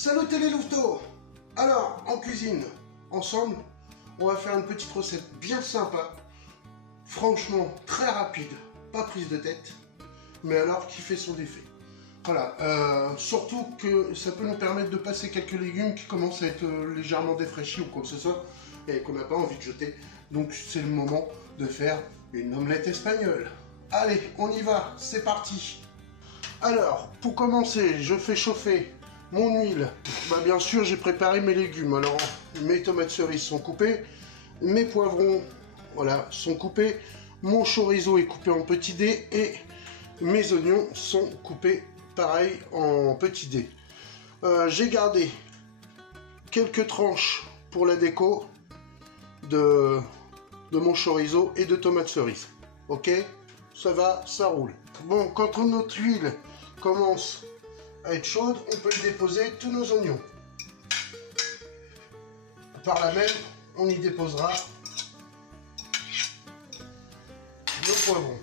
Salut les louveteaux! Alors, en cuisine, ensemble, on va faire une petite recette bien sympa. Franchement, très rapide, pas prise de tête, mais alors qui fait son effet. Voilà, surtout que ça peut nous permettre de passer quelques légumes qui commencent à être légèrement défraîchis ou quoi que ce soit, et qu'on n'a pas envie de jeter. Donc c'est le moment de faire une omelette espagnole. Allez, on y va, c'est parti! Alors, pour commencer, je fais chauffer mon huile. Bien sûr, j'ai préparé mes légumes. Alors, mes tomates cerises sont coupées, mes poivrons, voilà, sont coupés, mon chorizo est coupé en petits dés et mes oignons sont coupés pareil en petits dés. J'ai gardé quelques tranches pour la déco de mon chorizo et de tomates cerises. Ok, ça va, ça roule. Bon, quand notre huile commence à être chaude, on peut y déposer tous nos oignons. Par là même, on y déposera nos poivrons.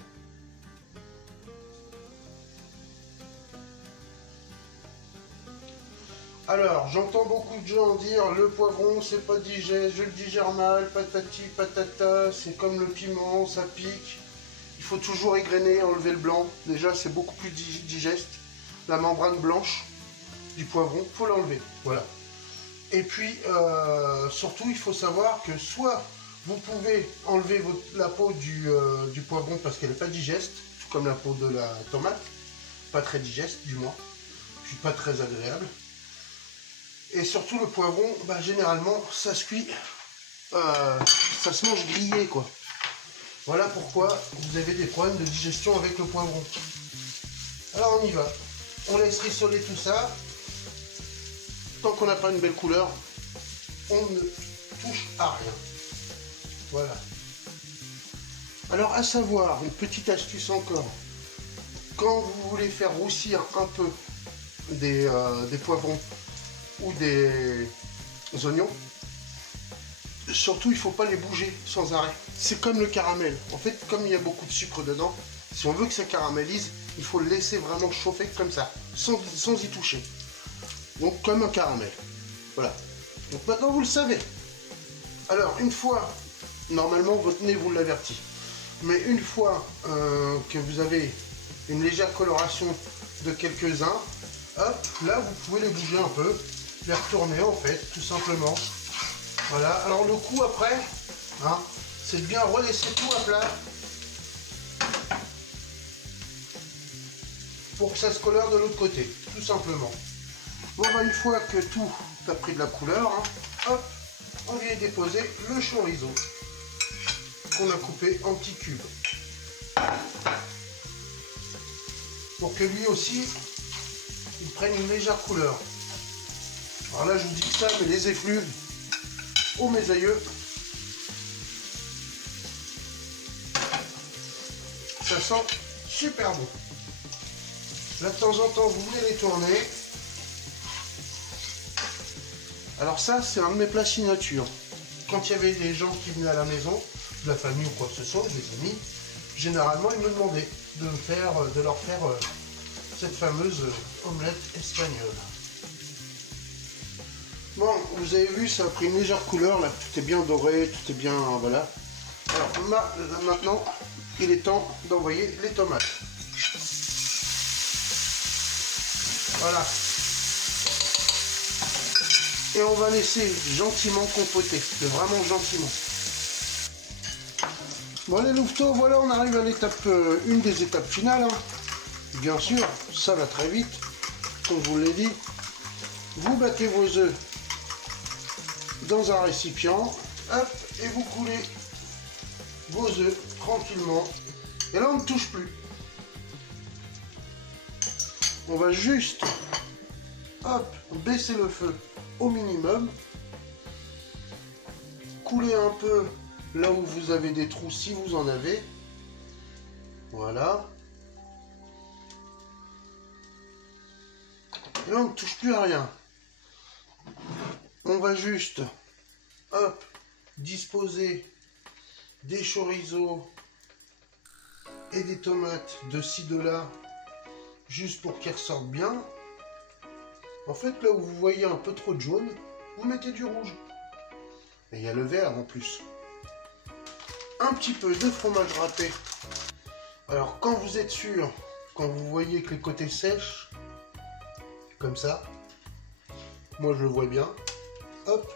Alors, j'entends beaucoup de gens dire le poivron c'est pas digeste, je le digère mal, patati patata, c'est comme le piment, ça pique. Il faut toujours égrener, enlever le blanc. Déjà, c'est beaucoup plus digeste. La membrane blanche du poivron, il faut l'enlever. Voilà. Et puis, surtout, il faut savoir que soit vous pouvez enlever la peau du poivron parce qu'elle n'est pas digeste, tout comme la peau de la tomate, pas très digeste du moins, puis pas très agréable. Et surtout le poivron, généralement, ça se cuit, ça se mange grillé, quoi. Voilà pourquoi vous avez des problèmes de digestion avec le poivron. Alors on y va. On laisse rissoler tout ça. Tant qu'on n'a pas une belle couleur, on ne touche à rien. Voilà. Alors à savoir, une petite astuce encore. Quand vous voulez faire roussir un peu des poivrons ou des oignons, surtout il ne faut pas les bouger sans arrêt. C'est comme le caramel. En fait, comme il y a beaucoup de sucre dedans, si on veut que ça caramélise, il faut le laisser vraiment chauffer comme ça, sans y toucher. Donc comme un caramel. Voilà. Donc maintenant vous le savez. Alors une fois, normalement votre nez vous l'avertit, mais une fois que vous avez une légère coloration de quelques-uns, hop, là vous pouvez les bouger un peu, les retourner en fait, tout simplement. Voilà, alors le coup après, hein, c'est de bien relaisser tout à plat pour que ça se colore de l'autre côté, tout simplement. Bon, une fois que tout a pris de la couleur, hein, hop, on vient déposer le chorizo qu'on a coupé en petits cubes. Pour que lui aussi, il prenne une légère couleur. Alors là, je vous dis que ça, mais les effluves, oh mes aïeux, ça sent super bon. Là, de temps en temps, vous voulez les tourner. Alors ça, c'est un de mes plats signature. Quand il y avait des gens qui venaient à la maison, de la famille ou quoi que ce soit, des amis, généralement, ils me demandaient de leur faire cette fameuse omelette espagnole. Bon, vous avez vu, ça a pris une légère couleur, là, tout est bien doré, tout est bien, voilà. Alors, maintenant, il est temps d'envoyer les tomates. Voilà. Et on va laisser gentiment compoter, mais vraiment gentiment. Bon les louveteaux, voilà, on arrive à l'étape, une des étapes finales. Hein. Bien sûr, ça va très vite, comme je vous l'ai dit. Vous battez vos œufs dans un récipient, hop, et vous coulez vos œufs tranquillement. Et là, on ne touche plus. On va juste, hop, baisser le feu au minimum, couler un peu là où vous avez des trous si vous en avez, voilà, et là on ne touche plus à rien. On va juste, hop, disposer des chorizos et des tomates de ci de là, juste pour qu'ils ressortent bien. En fait, là où vous voyez un peu trop de jaune, vous mettez du rouge. Et il y a le vert en plus. Un petit peu de fromage râpé. Alors, quand vous êtes sûr, quand vous voyez que les côtés sèchent, comme ça, moi je le vois bien, hop,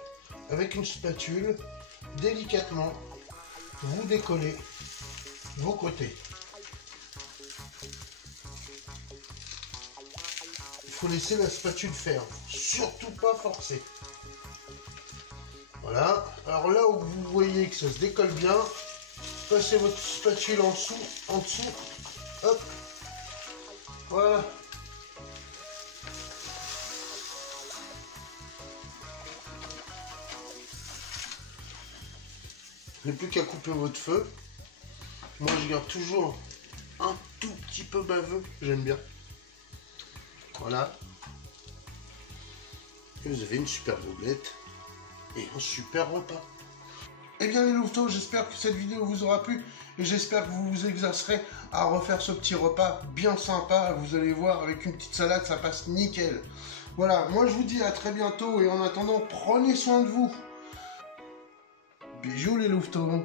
avec une spatule, délicatement, vous décollez vos côtés. Il faut laisser la spatule faire, surtout pas forcer. Voilà, alors là où vous voyez que ça se décolle bien, passez votre spatule en dessous, hop, voilà. Vous n'avez plus qu'à couper votre feu. Moi je garde toujours un tout petit peu baveux, j'aime bien. Voilà. Et vous avez une super doublette et un super repas. Eh bien les louveteaux, j'espère que cette vidéo vous aura plu et j'espère que vous vous exercerez à refaire ce petit repas bien sympa. Vous allez voir, avec une petite salade, ça passe nickel. Voilà, moi je vous dis à très bientôt et en attendant, prenez soin de vous. Bisous les louveteaux.